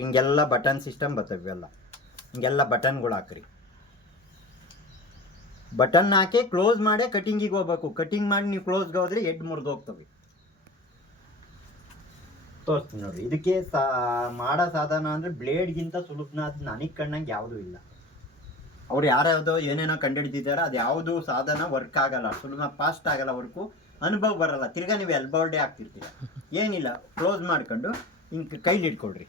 ಹಿಂಗೆಲ್ಲ button system ಬರ್ತವೆ ಇವೆಲ್ಲ. ಹಿಂಗೆಲ್ಲ ಬಟನ್ಗಳು ಹಾಕ್ರಿ. ಬಟನ್ ಹಾಕಿ ಕ್ಲೋಸ್ ಮಾಡಿ ಕಟಿಂಗಿಗೆ ಹೋಗ್ಬೇಕು. ಕಟಿಂಗ್ ಮಾಡಿ ನೀವು ಕ್ಲೋಸ್ಗೆ ಹೋದ್ರೆ ಹೆಡ್ ಮುರಿದು ಹೋಗ್ತವೆ. ತೋರಿಸ್ತೀನಿ ನೋಡಿ. ಇದಕ್ಕೆ ಮಾಡೋ ಸಾಧನ ಅಂದರೆ ಬ್ಲೇಡ್ಗಿಂತ ಸುಲಭನ ಅದು ನನಗೆ ಕಣ್ಣಂಗೆ ಯಾವುದೂ ಇಲ್ಲ. ಅವ್ರು ಯಾರ್ಯಾವುದೋ ಏನೇನೋ ಕಂಡುಹಿಡಿದಿದ್ದಾರೆ, ಅದು ಯಾವುದು ಸಾಧನ ವರ್ಕ್ ಆಗಲ್ಲ, ಸುಲಭ ಫಾಸ್ಟ್ ಆಗಲ್ಲ, ವರ್ಕು ಅನುಭವ ಬರಲ್ಲ. ತಿರ್ಗಾ ನೀವು ಎಲ್ಬೋರ್ಡೇ ಆಗ್ತಿರ್ತೀರ. ಏನಿಲ್ಲ, ಕ್ಲೋಸ್ ಮಾಡ್ಕೊಂಡು ಹಿಂಗೆ ಕೈಲಿ ಇಟ್ಕೊಳ್ರಿ.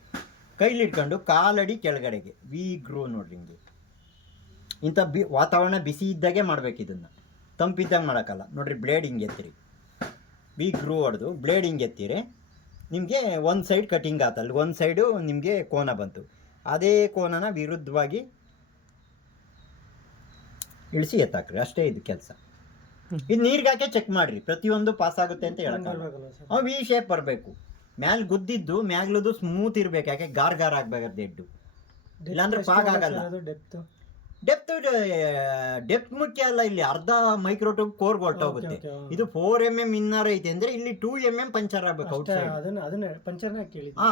ಕೈಲಿ ಇಟ್ಕೊಂಡು ಕಾಲಡಿ ಕೆಳಗಡೆಗೆ ವಿ ಗ್ರೂ ನೋಡ್ರಿ. ಹಿಂಗೆ ಇಂಥ ವಾತಾವರಣ ಬಿಸಿ ಇದ್ದಾಗೆ ಮಾಡ್ಬೇಕು. ಇದನ್ನು ತಂಪಿದ್ದಾಗ ಮಾಡೋಕ್ಕಲ್ಲ ನೋಡ್ರಿ. ಬ್ಲೇಡ್ ಹಿಂಗೆ ಎತ್ತಿರಿ, ವಿ ಗ್ರೂ ಹೊಡೆದು ಬ್ಲೇಡ್ ಹಿಂಗೆ ಎತ್ತಿರಿ. ನಿಮಗೆ ಒಂದು ಸೈಡ್ ಕಟಿಂಗ್ ಆತಲ್ಲ, ಒಂದು ಸೈಡು ನಿಮಗೆ ಕೋನ ಬಂತು. ಅದೇ ಕೋನನ ವಿರುದ್ಧವಾಗಿ ಇಳಿಸಿ ಎತ್ತಾಕ್ರಿ. ಅಷ್ಟೇ ಇದು ಕೆಲಸ. ಇದು ನೀರಿಗೆ ಹಾಕಿ ಚೆಕ್ ಮಾಡಿರಿ. ಪ್ರತಿಯೊಂದು ಪಾಸ್ ಆಗುತ್ತೆ ಅಂತ ಹೇಳೋಕ್ಕಾಗಲ್ಲ. ವಿ ಶೇಪ್ ಬರಬೇಕು. ಮ್ಯಾಲೆ ಗುದ್ದಿದ್ದು ಮ್ಯಾಗ್ಲದು ಸ್ಮೂತ್ ಇರಬೇಕು. ಯಾಕೆ ಗಾರ್ ಆಗಬೇಕಾಗತ್ತೆ ಹೆಡ್ಡು, ಇಲ್ಲಾಂದ್ರೆ ಪಾಗ್ ಆಗಲ್ಲ. ಡೆಪ್ತ್ ಮುಖ್ಯ ಅಲ್ಲ. ಇಲ್ಲಿ ಅರ್ಧ ಮೈಕ್ರೋಟ್ಯೂಬ್ ಕೋರ್ಗೆ ಹೊರಟೋಗುತ್ತೆ. ಇದು 4mm ಇನ್ನರ್ ಐತೆ ಅಂದ್ರೆ ಇಲ್ಲಿ 2mm ಪಂಚರ್ ಆಗ್ಬೇಕು ಔಟ್ ಸೈಡ್.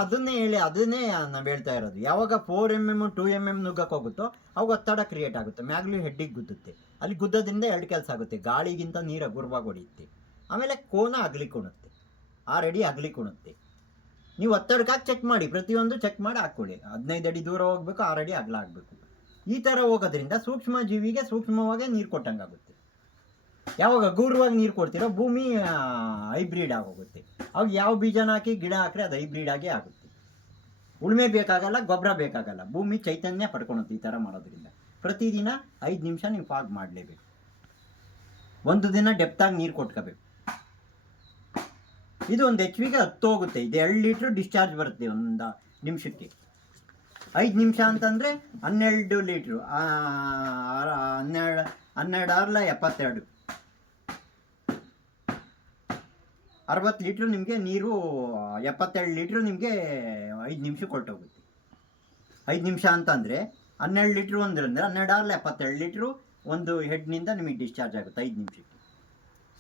ಅದನ್ನೇ ಹೇಳಿ, ಅದನ್ನೇ ನಾವ್ ಹೇಳ್ತಾ ಇರೋದು. ಯಾವಾಗ 4mm 2mm ನುಗ್ಗಕ್ಕೆ ಹೋಗುತ್ತೋ ಅವಾಗ ಒತ್ತಡ ಕ್ರಿಯೇಟ್ ಆಗುತ್ತೆ. ಮ್ಯಾಗ್ಲಿ ಹೆಡ್ಡಿಗೆ ಗುದ್ದುತ್ತೆ. ಅಲ್ಲಿ ಗುದ್ದೋದ್ರಿಂದ ಎರಡು ಕೆಲಸ ಆಗುತ್ತೆ. ಗಾಳಿಗಿಂತ ನೀರು ಹಗುರವಾಗಿ ಹೊಡೆಯುತ್ತೆ. ಆಮೇಲೆ ಕೋನ ಅಗ್ಲಿಕ್ಕೆ ಉಣುತ್ತೆ. 6 ಅಡಿ ಅಗ್ಲಿಕ್ಕೆ ಉಣುತ್ತೆ. ನೀವು ಒತ್ತಡಕ್ಕಾಗಿ ಚೆಕ್ ಮಾಡಿ, ಪ್ರತಿಯೊಂದು ಚೆಕ್ ಮಾಡಿ ಹಾಕ್ಕೊಳ್ಳಿ. 15 ಅಡಿ ದೂರ ಹೋಗ್ಬೇಕು, 6 ಅಡಿ ಅಗಲ ಆಗಬೇಕು. ಈ ಥರ ಹೋಗೋದ್ರಿಂದ ಸೂಕ್ಷ್ಮ ಜೀವಿಗೆ ಸೂಕ್ಷ್ಮವಾಗೇ ನೀರು ಕೊಟ್ಟಂಗಾಗುತ್ತೆ. ಯಾವಾಗ ಗೌರವಾಗಿ ನೀರು ಕೊಡ್ತೀರೋ ಭೂಮಿ ಹೈಬ್ರಿಡ್ ಆಗೋಗುತ್ತೆ. ಅವಾಗ ಯಾವ ಬೀಜನ ಹಾಕಿ ಗಿಡ ಹಾಕ್ರೆ ಅದು ಹೈಬ್ರಿಡ್ ಆಗೇ ಆಗುತ್ತೆ. ಉಳುಮೆ ಬೇಕಾಗಲ್ಲ, ಗೊಬ್ಬರ ಬೇಕಾಗಲ್ಲ. ಭೂಮಿ ಚೈತನ್ಯ ಪಡ್ಕೊಳುತ್ತೆ ಈ ಥರ ಮಾಡೋದ್ರಿಂದ. ಪ್ರತಿದಿನ 5 ನಿಮಿಷ ನೀವು ಫಾಗ್ ಮಾಡಲೇಬೇಕು. ಒಂದು ದಿನ ಡೆಪ್ತಾಗಿ ನೀರು ಕೊಟ್ಕೋಬೇಕು. ಇದು ಒಂದು HVಗೆ 10 ಹೋಗುತ್ತೆ. ಇದು 2 ಲೀಟ್ರ್ ಡಿಸ್ಚಾರ್ಜ್ ಬರುತ್ತೆ ಒಂದು ನಿಮಿಷಕ್ಕೆ. 5 ನಿಮಿಷ ಅಂತಂದರೆ 12 ಲೀಟ್ರು. 12 72 60 ಲೀಟ್ರು ನಿಮಗೆ ನೀರು. 72 ಲೀಟ್ರು ನಿಮಗೆ 5 ನಿಮಿಷಕ್ಕೆ ಹೊರಟೋಗುತ್ತೆ. 5 ನಿಮಿಷ ಅಂತಂದರೆ 12 ಲೀಟ್ರು ಒಂದರಿಂದ 12 72 ಲೀಟ್ರು ಒಂದು ಹೆಡ್ನಿಂದ ನಿಮಗೆ ಡಿಸ್ಚಾರ್ಜ್ ಆಗುತ್ತೆ 5 ನಿಮಿಷಕ್ಕೆ.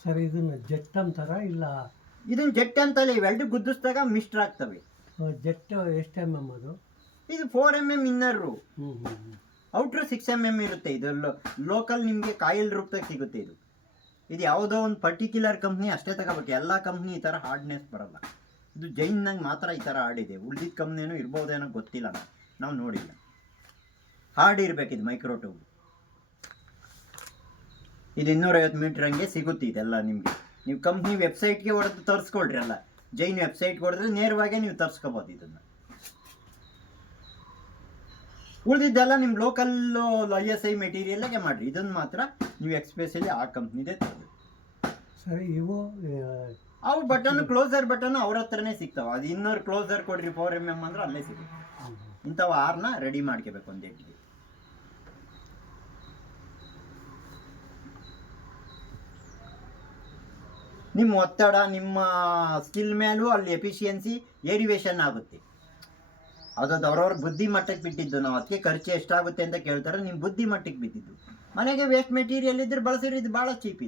ಸರ್, ಇದನ್ನು ಜೆಟ್ ಅಂತಾರ ಇಲ್ಲ? ಇದನ್ನು ಜೆಟ್ ಅಂತಲ್ಲ. ಇವೆರಡು ಗುದ್ದಿಸಿದಾಗ ಮಿಸ್ಟರ್ ಆಗ್ತವೆ. ಜೆಟ್ ಎಷ್ಟು MM ಅದು? ಇದು 4mm ಇನ್ನರು. ಔಟ್ರು 6mm ಇರುತ್ತೆ. ಇದು ಲೋಕಲ್ ನಿಮಗೆ ಕಾಯಿಲ್ ರೂಪದಾಗ ಸಿಗುತ್ತೆ. ಇದು ಯಾವುದೋ ಒಂದು ಪರ್ಟಿಕ್ಯುಲರ್ ಕಂಪ್ನಿ ಅಷ್ಟೇ ತಗೋಬೇಕು. ಎಲ್ಲ ಕಂಪ್ನಿ ಈ ಥರ ಹಾರ್ಡ್ನೆಸ್ ಬರಲ್ಲ. ಇದು ಜೈನ್ನಂಗೆ ಮಾತ್ರ ಈ ಥರ ಹಾರ್ಡಿದೆ. ಉಳಿದಿದ್ದ ಕಂಪ್ನಿನೂ ಇರ್ಬೋದೇನೋ ಗೊತ್ತಿಲ್ಲ, ನಾವು ನೋಡಿಲ್ಲ. ಹಾರ್ಡ್ ಇರಬೇಕು ಇದು ಮೈಕ್ರೋಟ್ಯೂಬ್. ಇದು 250 ಮೀಟ್ರ್ ಹಂಗೆ ಸಿಗುತ್ತೆ ಇದೆಲ್ಲ ನಿಮಗೆ. ನೀವು ಕಂಪ್ನಿ ವೆಬ್ಸೈಟ್ಗೆ ಹೊಡೆದು ತರಿಸ್ಕೊಳ್ರಿ. ಅಲ್ಲ, ಜೈನ್ ವೆಬ್ಸೈಟ್ಗೆ ಹೊಡೆದ್ರೆ ನೇರವಾಗಿ ನೀವು ತರಿಸ್ಕೋಬೋದು ಇದನ್ನು. ಉಳಿದಿದ್ದೆಲ್ಲ ನಿಮ್ಮ ಲೋಕಲ್ಲು ISI ಮೆಟೀರಿಯಲ್ಲಾಗೆ ಮಾಡಿರಿ. ಇದನ್ನು ಮಾತ್ರ ನೀವು ಎಕ್ಸ್ಪೆಷಲಿ ಆ ಕಂಪ್ನಿದೇ ತರಬೇಕು. ಸರಿ, ಅವು ಬಟನ್, ಕ್ಲೋಸರ್ ಬಟನ್ ಅವ್ರ ಹತ್ರನೇ ಸಿಗ್ತಾವೆ. ಅದು ಇನ್ನೊಂದು ಕ್ಲೋಸರ್ ಕೊಡ್ರಿ 4mm ಅಂದ್ರೆ ಅಲ್ಲೇ ಸಿಗುತ್ತೆ. ಇಂಥವು 6ನ ರೆಡಿ ಮಾಡ್ಕೋಬೇಕು ಒಂದು ಹೆಡ್ಗೆ. ನಿಮ್ಮ ಒತ್ತಡ, ನಿಮ್ಮ ಸ್ಕಿಲ್ ಮೇಲೂ ಅಲ್ಲಿ ಎಫಿಷಿಯನ್ಸಿ ಏರಿವೇಷನ್ ಆಗುತ್ತೆ. ಅದು ಅವ್ರವ್ರ ಬುದ್ಧಿ ಮಟ್ಟಕ್ಕೆ ಬಿಟ್ಟಿದ್ದು. ನಾವು ಅದಕ್ಕೆ ಖರ್ಚು ಎಷ್ಟಾಗುತ್ತೆ ಅಂತ ಕೇಳ್ತಾರೆ. ನಿಮ್ಮ ಬುದ್ಧಿ ಮಟ್ಟಕ್ಕೆ ಬಿದ್ದಿದ್ದು. ಮನೆಗೆ ವೇಸ್ಟ್ ಮೆಟೀರಿಯಲ್ ಇದ್ರೆ ಬಳಸಿರಿ. ಇದು ಭಾಳ ಚೀಪ್.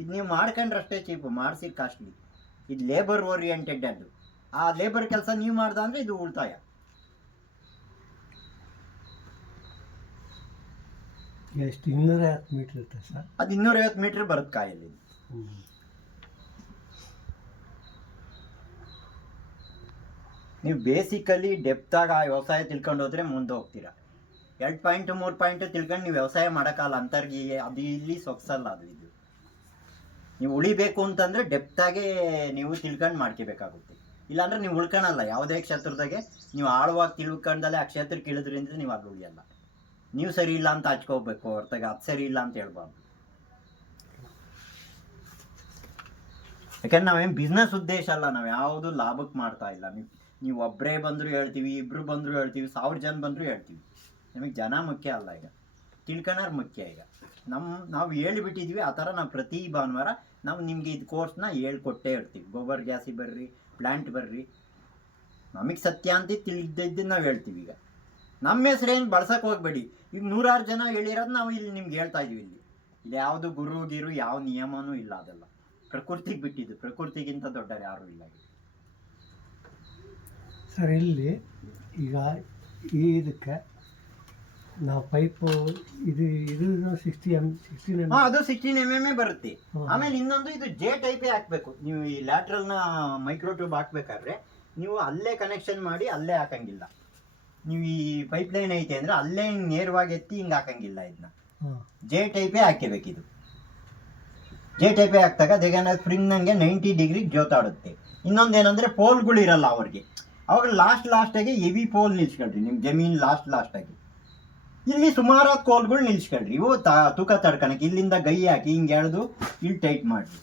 ಇದು ನೀವು ಮಾಡ್ಕೊಂಡ್ರೆ ಅಷ್ಟೇ ಚೀಪು, ಮಾಡಿಸಿ ಕಾಸ್ಟ್ಲಿ. ಇದು ಲೇಬರ್ ಓರಿಯೆಂಟೆಡ್. ಅದು ಆ ಲೇಬರ್ ಕೆಲಸ ನೀವು ಮಾಡ್ದ ಅಂದರೆ ಇದು ಉಳಿತಾಯ. ಎಷ್ಟು 250 ಮೀಟ್ರ್ ಇರುತ್ತೆ ಸರ್? ಅದು 250 ಮೀಟ್ರ್ ಬರುತ್ತೆ ಕಾಯಲ್ಲಿ. ನೀವು ಬೇಸಿಕಲಿ ಡೆಪ್ತಾಗಿ ಆ ವ್ಯವಸಾಯ ತಿಳ್ಕೊಂಡು ಹೋದರೆ ಮುಂದೆ ಹೋಗ್ತೀರಾ. 2 ಪಾಯಿಂಟು 3 ಪಾಯಿಂಟು ತಿಳ್ಕೊಂಡು ನೀವು ವ್ಯವಸಾಯ ಮಾಡೋಕ್ಕಲ್ಲ. ಅಂತರ್ಗಿ ಅದು ಇಲ್ಲಿ ಸೊಗಸಲ್ಲ. ಇದು ನೀವು ಉಳಿಬೇಕು ಅಂತಂದರೆ ಡೆಪ್ತಾಗೆ ನೀವು ತಿಳ್ಕೊಂಡು ಮಾಡ್ಕೋಬೇಕಾಗುತ್ತೆ. ಇಲ್ಲಾಂದರೆ ನೀವು ಉಳ್ಕೊಳಲ್ಲ. ಯಾವುದೇ ಕ್ಷೇತ್ರದಾಗೆ ನೀವು ಆಳವಾಗಿ ತಿಳ್ಕೊಂಡಲ್ಲೇ ಆ ಕ್ಷೇತ್ರಕ್ಕೆ ಇಳಿದ್ರಿಂದ ನೀವು ಅಲ್ಲಿ ಉಳಿಯಲ್ಲ. ನೀವು ಸರಿ ಇಲ್ಲ ಅಂತ ಹಚ್ಕೋಬೇಕು ಹೊರತಾಗ ಅದು ಸರಿ ಇಲ್ಲ ಅಂತ ಹೇಳ್ಬಾರ್ದು. ಯಾಕಂದ್ರೆ ನಾವೇನು ಬಿಸ್ನೆಸ್ ಉದ್ದೇಶ ಅಲ್ಲ, ನಾವು ಯಾವುದು ಲಾಭಕ್ಕೆ ಮಾಡ್ತಾ ಇಲ್ಲ. ನೀವು ಒಬ್ಬರೇ ಬಂದರೂ ಹೇಳ್ತೀವಿ, 2 ಬಂದರೂ ಹೇಳ್ತೀವಿ, 1000 ಜನ ಬಂದರೂ ಹೇಳ್ತೀವಿ. ನಮಗೆ ಜನ ಮುಖ್ಯ ಅಲ್ಲ. ಈಗ ತಿಳ್ಕೊಳ್ಳೋರು ಮುಖ್ಯ. ಈಗ ನಾವು ಹೇಳಿಬಿಟ್ಟಿದ್ವಿ ಆ ಥರ. ನಾವು ಪ್ರತಿ ಭಾನುವಾರ ನಾವು ನಿಮಗೆ ಇದು ಕೋರ್ಸ್ನ ಹೇಳ್ಕೊಟ್ಟೇ ಇರ್ತೀವಿ. ಗೋಬರ್ ಗ್ಯಾಸಿಗೆ ಬರ್ರಿ, ಪ್ಲ್ಯಾಂಟ್ ಬರ್ರಿ. ನಮಗೆ ಸತ್ಯ ಅಂತ ತಿಳಿದಿದ್ದನ್ನು ನಾವು ಹೇಳ್ತೀವಿ. ಈಗ ನಮ್ಮ ಹೆಸ್ರೇನು ಬಳಸೋಕೆ ಹೋಗಬೇಡಿ. ಈಗ 100 ಜನ ಹೇಳಿರೋದು ನಾವು ಇಲ್ಲಿ ನಿಮ್ಗೆ ಹೇಳ್ತಾ ಇದೀವಿ. ಇಲ್ಲಿ ಯಾವುದು ಗುರು ಗಿರು ಯಾವ ನಿಯಮನೂ ಇಲ್ಲ. ಅದೆಲ್ಲ ಪ್ರಕೃತಿಗೆ ಬಿಟ್ಟಿದ್ದು. ಪ್ರಕೃತಿಗಿಂತ ದೊಡ್ಡರು ಯಾರೂ ಇಲ್ಲ. ಸರ್, ಇಲ್ಲಿ ಈಗ ಈ ಇದಕ್ಕೆ ನಾವು ಪೈಪು ಇದು 16 ಅದು 16 ಬರುತ್ತೆ. ಆಮೇಲೆ ಇನ್ನೊಂದು ಇದು ಜೆ ಟೈಪೇ ಹಾಕ್ಬೇಕು. ನೀವು ಈ ಲ್ಯಾಟ್ರಲ್ನ ಮೈಕ್ರೋ ಟ್ಯೂಬ್ ಹಾಕ್ಬೇಕಾದ್ರೆ ನೀವು ಅಲ್ಲೇ ಕನೆಕ್ಷನ್ ಮಾಡಿ ಅಲ್ಲೇ ಹಾಕಂಗಿಲ್ಲ. ನೀವು ಈ ಪೈಪ್ ಲೈನ್ ಐತೆ ಅಂದ್ರೆ ಅಲ್ಲೇ ನೇರವಾಗಿ ಎತ್ತಿ ಹಿಂಗೆ ಹಾಕಂಗಿಲ್ಲ. ಇದನ್ನ ಜೆ ಟೈಪೇ ಹಾಕಬೇಕು. ಇದು ಜೆ ಟೈಪೇ ಹಾಕ್ದಾಗ ಅದೇನ ಸ್ಪ್ರಿಂಗ್ನಂಗೆ 90 ಡಿಗ್ರಿ ಜೋತಾಡುತ್ತೆ. ಇನ್ನೊಂದೇನಂದ್ರೆ ಪೋಲ್ಗಳು ಇರಲ್ಲ ಅವ್ರಿಗೆ. ಅವಾಗ ಲಾಸ್ಟಾಗಿ ಹೆವಿ ಪೋಲ್ ನಿಲ್ಸ್ಕೊಳ್ರಿ ನಿಮ್ಮ ಜಮೀನು ಲಾಸ್ಟಾಗಿ. ಇಲ್ಲಿ ಸುಮಾರು ಕೋಲ್ಗಳು ನಿಲ್ಸ್ಕೊಳ್ರಿ. ಇವು ತೂಕ ತಡ್ಕೊಳಕ್ಕೆ ಇಲ್ಲಿಂದ ಗೈ ಹಾಕಿ ಹಿಂಗೆ ಎಳೆದು ಇಲ್ಲಿ ಟೈಟ್ ಮಾಡಿರಿ.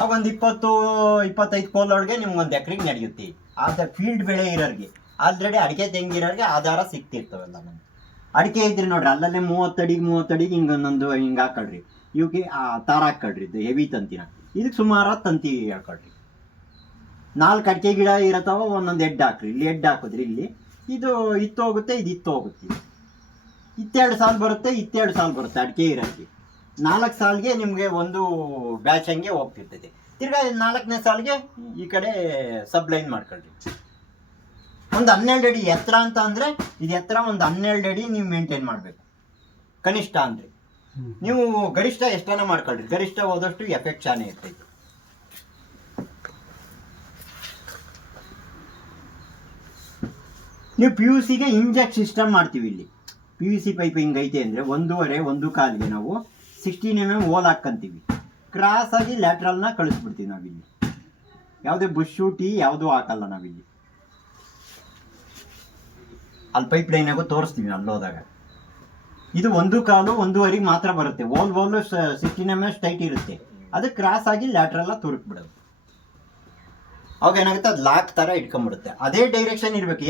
ಆಗ ಒಂದು 20-25 ಕೋಲ್ ಒಳಗೆ ನಿಮ್ಗೊಂದು ಎಕರೆಗೆ ನಡೆಯುತ್ತೆ. ಆದ ಫೀಲ್ಡ್ ಬೆಳೆ ಇರೋರಿಗೆ ಆಲ್ರೆಡಿ ಅಡಿಕೆ ತೆಂಗಿರೋರಿಗೆ ಆಧಾರ ಸಿಕ್ತಿರ್ತವೆಲ್ಲ. ನಮ್ಗೆ ಅಡಿಕೆ ಇದ್ರಿ ನೋಡ್ರಿ, ಅಲ್ಲಲ್ಲೇ 30 ಅಡಿಗೆ ಹಿಂಗೊಂದೊಂದು ಹಿಂಗೆ ಹಾಕೊಳ್ರಿ. ಇವಕ್ಕೆ ತಾರ ಹಾಕೊಳ್ರಿ. ಇದು ಹೆವಿ ತಂತಿನ, ಇದಕ್ಕೆ ಸುಮಾರು ತಂತಿ ಹಾಕೊಳ್ರಿ. 4 ಅಡಿಕೆ ಗಿಡ ಇರತ್ತವ, ಒಂದೊಂದು ಎಡ್ ಹಾಕ್ರಿ. ಇಲ್ಲಿ ಎಡ್ ಹಾಕಿದ್ರಿ, ಇಲ್ಲಿ ಇದು ಇತ್ತು ಹೋಗುತ್ತೆ, ಇದು ಇತ್ತು ಹೋಗುತ್ತೆ. 2 ಸಾಲು ಬರುತ್ತೆ, 2 ಸಾಲು ಬರುತ್ತೆ ಅಡಿಕೆ ಇರೋಕ್ಕೆ. 4 ಸಾಲಿಗೆ ನಿಮಗೆ ಒಂದು ಬ್ಯಾಚ್ ಹಂಗೆ ಹೋಗ್ತಿರ್ತದೆ. ತಿರ್ಗಾ 4ನೇ ಸಾಲಿಗೆ ಈ ಕಡೆ ಸಬ್ಲೈನ್ ಮಾಡ್ಕೊಳ್ರಿ. ಒಂದು 12 ಅಡಿ ಎತ್ತರ ಅಂತ ಅಂದರೆ ಇದು ಎತ್ತರ ಒಂದು 12 ಅಡಿ ನೀವು ಮೇಂಟೈನ್ ಮಾಡಬೇಕು ಕನಿಷ್ಠ. ಅಂದರೆ ನೀವು ಗರಿಷ್ಠ ಎಷ್ಟನ ಮಾಡ್ಕೊಳ್ರಿ. ಗರಿಷ್ಠ ಹೋದಷ್ಟು ಎಫೆಕ್ಟ್ ಚೆನ್ನಾಗಿ ಇರ್ತೈತೆ. ನೀವು ಪಿ ಯು ಸಿಗೆ ಇಂಜೆಕ್ಟ್ ಸಿಸ್ಟಮ್ ಮಾಡ್ತೀವಿ. ಇಲ್ಲಿ ಪಿ ಯು ಸಿ ಪೈಪ್ ಹಿಂಗೈತೆ ಅಂದರೆ 1.5 1 ಕಾಲಿಗೆ ನಾವು 16 ಹೋಲ್ ಹಾಕ್ಕಂತೀವಿ. ಕ್ರಾಸಾಗಿ ಲ್ಯಾಟ್ರಲ್ನ ಕಳಿಸ್ಬಿಡ್ತೀವಿ ನಾವಿಲ್ಲಿ. ಯಾವುದೇ ಬುಷು ಟೀ ಯಾವುದೂ ಹಾಕಲ್ಲ ನಾವಿಲ್ಲಿ. ಅಲ್ಲಿ ಪೈಪ್ ಲೈನಾಗೂ ತೋರಿಸ್ತೀವಿ ಅಲ್ಲೋದಾಗ. ಇದು 1 ಕಾಲು 1.5 ಮಾತ್ರ ಬರುತ್ತೆ. ಹೋಲು 16 ಸ್ಟೈಟ್ ಇರುತ್ತೆ. ಅದು ಕ್ರಾಸಾಗಿ ಲ್ಯಾಟ್ರಲ್ಲ ತುರುಕ್ಬಿಡೋದು. ಅವಾಗ ಏನಾಗುತ್ತೆ, ಅದು ಲಾಕ್ ಥರ ಇಟ್ಕೊಂಡ್ಬಿಡುತ್ತೆ. ಅದೇ ಡೈರೆಕ್ಷನ್ ಇರಬೇಕು.